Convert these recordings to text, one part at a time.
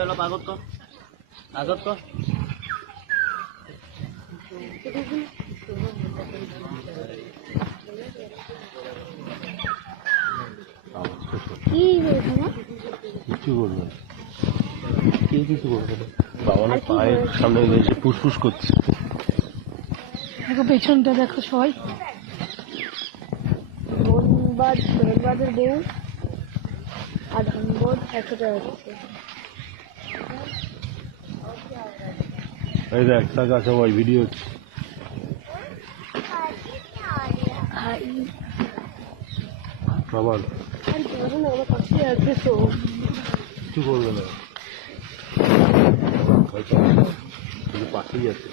অলপ আগত ক কিছু করবে কেউ কিছু করবে না। বাবা পায়ের সামনে এসে ফুসফুস করছে। দেখো পেছনটা দেখো সবাই ধনবাদের বউ আর ধনবাদ একসাথে আছে। এই দেখ টাকা সবাই ভিডিও হচ্ছে। বাবা কিছু করবে না, পাশেই যাচ্ছে।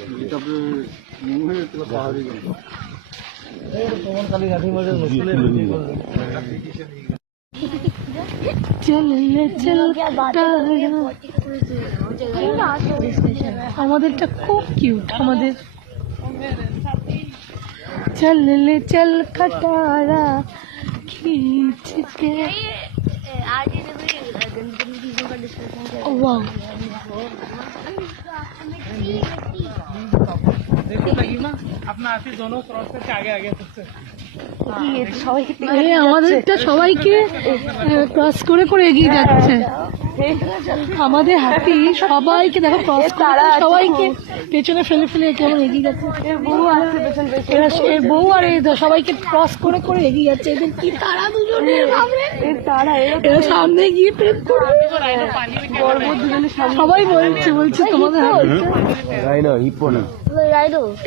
আমাদেরটা খুব কিউট। আমাদের চললে চল কটারা खींचके वाह देखो लगी ना अपना आशीष दोनों क्रॉस करके आगे आगे सबसे আমাদেরটা সবাইকে ক্রস করে করে এগিয়ে যাচ্ছে। আমাদের হাতি সবাইকে দেখো ক্রস করে সবাইকে পেছনে ফেলে ফেলে কেমন এগিয়ে যাচ্ছে। এর বউ আর সবাইকে ক্রস করে করে এগিয়ে যাচ্ছে। এদের কি তারা দুজনে এরা সামনে গিয়ে প্রেম করবে। সবাই বলছে তোমাদের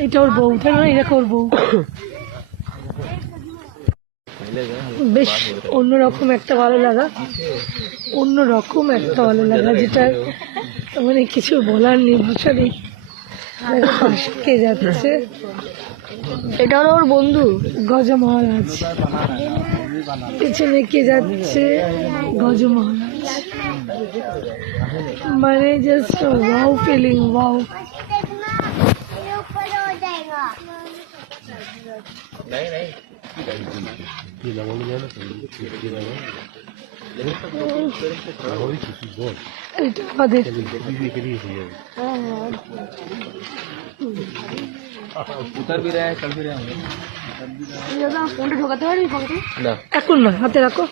এটা ওর বউ, তাই না? এটা ওর বউ। বেশ অন্যরকম একটা ভালো লাগা, যেটা মানে কিছু বলার নেই, ভাষা নেই। পাশে যাচ্ছে, এটা হলো ওর বন্ধু গজ মহারাজ। পেছনে কে যাচ্ছে? গজ মহারাজ। মানে জাস্ট ওয়াও ফিলিং, ওয়াও। उतर भी रहा है, चल भी रहे हैं। এখন না, হাতে রাখো।